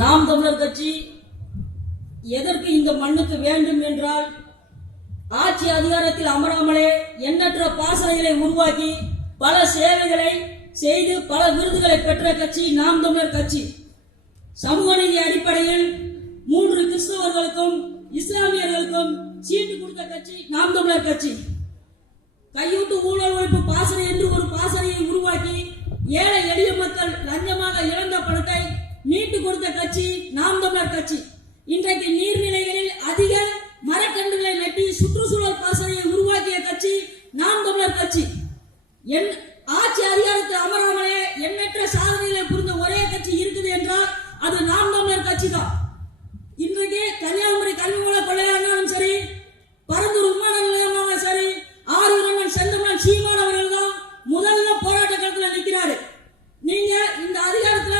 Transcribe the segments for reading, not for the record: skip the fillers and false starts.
நாம் தமிழர் கட்சி எதற்கு இந்த மண்ணுக்கு வேண்டும் என்றால், ஆட்சி அதிகாரத்தில் அமராமலே எண்ணற்ற பாசறைகளை உருவாக்கி பல சேவைகளை செய்து பல விருதுகளை பெற்ற கட்சி நாம் தமிழர் கட்சி. சமூக நீதி அடிப்படையில் 3 கிறிஸ்தவர்களுக்கும் இஸ்லாமியர்களுக்கும் சீட்டு கொடுத்த கட்சி நாம் தமிழர் கட்சி. கையூட்டு ஊழல் ஒழிப்பு பாசறை என்று ஒரு பாசறையை உருவாக்கி ஏழை எளிய மக்கள் லஞ்சமாக இழந்த பணத்தை மீட்டு கொடுத்த கட்சி நாம் தமிழர் கட்சி. இன்றைக்கு நீர்நிலைகளில் அதிக மரக்கன்றுகளை நட்டி சுற்றுச்சூழல் பாசறையை உருவாக்கிய கட்சி நாம் தமிழர் கட்சி. ஆட்சி அதிகாரத்தில் அமராமலே எண்ணற்ற சாதனைகளை புரிந்த ஒரே கட்சி இருக்குது என்றால் அது நாம் தமிழர் கட்சி தான். இன்றைக்கு கன்னியாகுமரி கல்வி மூல கொள்ளையானாலும் சரி, பரந்தூர் விமான நிலையமாக சரி, ஆரூரம்மன் செந்தமன் சீமான் அவர்கள் தான் முதல்ல போராட்ட களத்தில் நிற்கிறாரு. நீங்க இந்த அதிகாரத்துல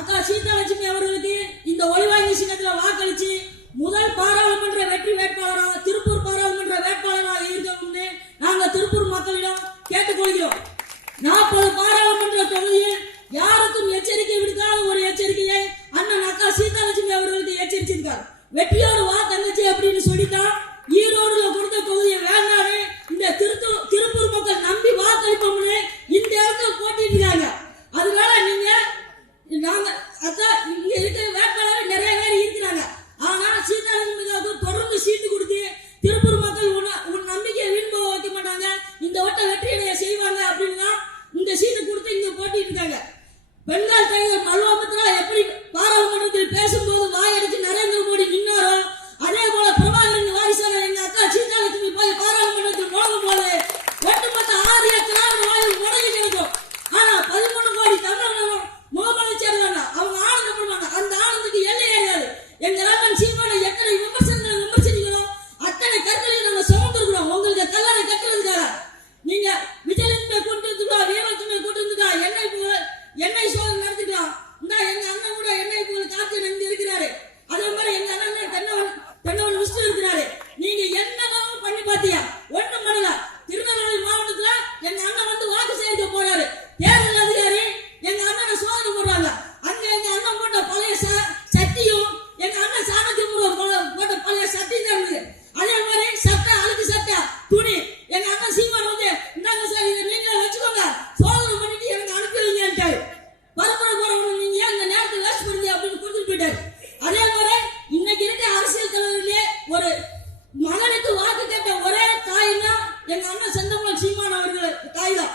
அக்கா சீதாலட்சுமி அவர்களுக்கு இந்த ஒளிவாங்கி சின்னத்தில் வாக்களிச்சு முதல் பாராளுமன்ற வெற்றி வேட்பாளராக திருப்பூர் பாராளுமன்ற வேட்பாளராக இருக்கணும்னு நாங்க திருப்பூர் மக்களிடம் கேட்டுக்கொள்கிறோம். 40 பாராளுமன்ற தொகுதியில் யாருக்கும் எச்சரிக்கை விடுக்காத ஒரு எச்சரிக்கையை அண்ணன் அக்கா சீதாலட்சுமி அவர்களுக்கு எச்சரிச்சிருக்கார். வெற்றியோடு வா தங்கச்சி அப்படின்னு சொல்லிட்டா ஈரோடுல கொடுத்த தொகுதியை வேண்டான்னு இந்த திருப்பூர் மக்கள் நம்பி வாக்களிப்போம்னு இந்த இடத்துல போட்டிருக்காங்க. அதனால நீங்க நாங்க அக்கா இங்க இருக்கிற வேட்பாளர் நிறைய பேர் இருக்கிறாங்க. ஆனா சீதாலட்சுமிக்கு தொடர்ந்து சீட்டு கொடுத்து திருப்பூர் மக்கள் உன் நம்பிக்கையை வீண் போக வைக்க மாட்டாங்க, இந்த வட்ட வெற்றியை செய்வாங்க அப்படின்னு இந்த சீட்டு கொடுத்து இங்க போட்டிட்டு இருக்காங்க. பெண்கள் தலைவர் மல்வாபத்ரா எப்படி பாராளுமன்றத்தில் பேசும்போது வாயடிச்சு நரேந்திர மோடி நின்னாரோ, அதே போல பிரபாகரன் வாரிசான எங்க அக்கா சீதாலட்சுமி போய் பாராளுமன்றத்தில் நுழையும் போது ஒட்டுமொத்த ஆரிய திராவிட வாயில் முடங்கி கிடைக்கும். ஆனா 13 கோடி தமிழர்களும் முகமலர்ச்சியாங்க, அவங்க ஆனந்தப்படுவாங்க. அந்த ஆனந்துக்கு எல்லை ஏறாது. எங்க ராமன் சீமான எத்தனை விமர்சனங்களோ அத்தனை கற்களையும் நாங்க சுமந்துருக்கிறோம். உங்களுக்கு கல்லறை கட்டுறதுக்காக நீங்க விஜயலட்சுமி கூட்டு வந்துக்கா, வீரலட்சுமி கூட்டு வந்துக்கா, எண்ணெய் சோதனை நடத்திக்கலாம். இந்த எங்க அண்ணன் கூட எண்ணெய் போல காத்து நம்பி இருக்கிறாரு. அதே மாதிரி எங்க அண்ணன் தென்னவன் விஷ்ணு இருக்கிறாரு. நீங்க என்னதான் பண்ணி பாத்தியா? ஒண்ணும் பண்ணல. திருநெல்வேலி மாவட்டத்துல எங்க அண்ணன் வந்து வாக்கு சேகரிக்க போறாரு. தேர்தல் அதிகாரி எங்க அண்ணனை சோதனை போடுறாங்க. அங்க எங்க அண்ணன் போட்ட பழைய சட்டியும் எங்க அண்ணன் சாணக்கியம் போட்ட பழைய சட்டி தான் இருக்குது. அதே மாதிரி சட்டை அழுக்கு சட்டை துணி எங்க அண்ணன் சீமான் வந்து இந்தாங்க சார், இதை நீங்களே வச்சுக்கோங்க, சோதனை பண்ணிட்டு எனக்கு அனுப்பி வைங்கன்ட்டாரு. பரப்புரை போறவங்க நீங்க ஏன் இந்த நேரத்தை வேஸ்ட் பண்ணுங்க அப்படின்னு கொடுத்துட்டு போயிட்டாரு. அதே மாதிரி இன்னைக்கு இருக்க அரசியல் தலைவர்களே ஒரு மகனுக்கு வாக்கு கேட்ட ஒரே தாய்னா எங்க அண்ணன் செந்தமன் சீமான் அவர்கள் தாய் தான்.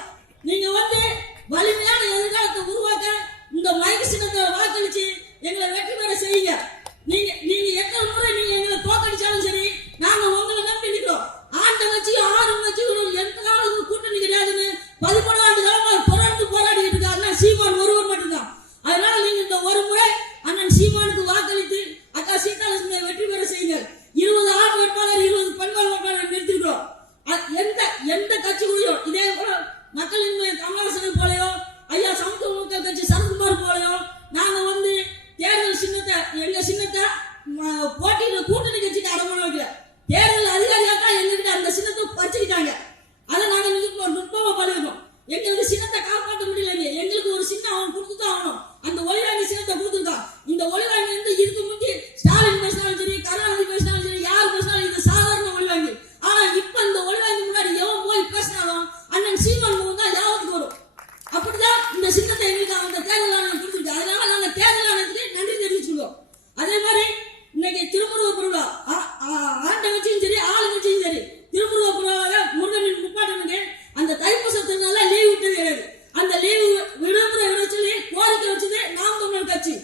நீங்க வந்து வலிமையான எதிர்காலத்தை உருவாக்க இந்த மைக் சின்னத்தை வாக்களிச்சு எங்களை வெற்றி பெற செய்யுங்க. நீங்க எத்தனை முறை நீங்க எங்களை தோக்கடிச்சாலும் சரி, நாங்க உங்களை நம்பி நிற்கிறோம். ஆண்ட கட்சி 6 கட்சிகளும் எந்த காலத்துக்கும் கூட்டணி கிடையாதுன்னு 11 ஆண்டு காலமா தொடர்ந்து போராடிட்டு இருக்க அண்ணன் சீமான் ஒருவர் மட்டும்தான். அதனால நீங்க இந்த ஒரு முறை அண்ணன் சீமானுக்கு வாக்களித்து அக்கா சீதாலட்சுமியை வெற்றி பெற செய்யுங்க. 20 ஆண் வேட்பாளர் 20 பெண்கள் வேட்பாளர் நிறுத்திருக்கிறோம். எந்த கட்சிக்குள்ளையும் இதே போல மக்களின் கமலஹாசன் போலயோ, ஐயா சமத்துவ மக்கள் கட்சி சரத்குமார் போலயோ நாங்க வந்து தேர்தல் சின்னத்தை எங்க சின்னத்தை போட்டியில கூட்டணி கட்சிக்கு அடமான வைக்கல. தேர்தல் அதிகாரியாக தான் எங்ககிட்ட அந்த சின்னத்தை பறிச்சுக்கிட்டாங்க. அதை நாங்க நுட்பமா பண்ணிருக்கோம். எங்களுக்கு சின்னத்தை காப்பாற்ற முடியல. எங்களுக்கு ஒரு சின்னம் அவன் கொடுத்துதான் ஆகணும். அந்த ஒளிவாங்கி சின்னத்தை கொடுத்துருக்கான். இந்த ஒளிவாங்கி வந்து இதுக்கு முந்தி ஸ்டாலின் பேசினாலும் சரி, கருணாநிதி பேசினாலும் சரி, யார் பேசினாலும் இது சாதாரண ஒளிவாங்கி. ஆனா இப்ப இந்த ஒளிவாங்கி முன்னாடி எவன் போய் பேசினாலும் அண்ணன் சீமான் தான் யாவத்துக்கு வரும். அப்படிதான் இந்த சின்னத்தை எங்களுக்கு அந்த தேர்தல் ஆணையம் கொடுத்துருக்கு. அதனால நாங்க தேர்தல் ஆணையத்துக்கு நன்றி தெரிவிச்சுக்கிறோம். அதே மாதிரி இன்னைக்கு திருமுருகப் பெருவிழா ஆண்ட கட்சியும் சரி, ஆளு கட்சியும் சரி, திருமுருகப் பெருவிழால முருகனின் முப்பாட்டனுக்கு அந்த தைப்பூசத்தினால லீவ் விட்டது கிடையாது. அந்த லீவு விடுமுறை விட சொல்லி கோரிக்கை வச்சது நாம் தமிழர் கட்சி.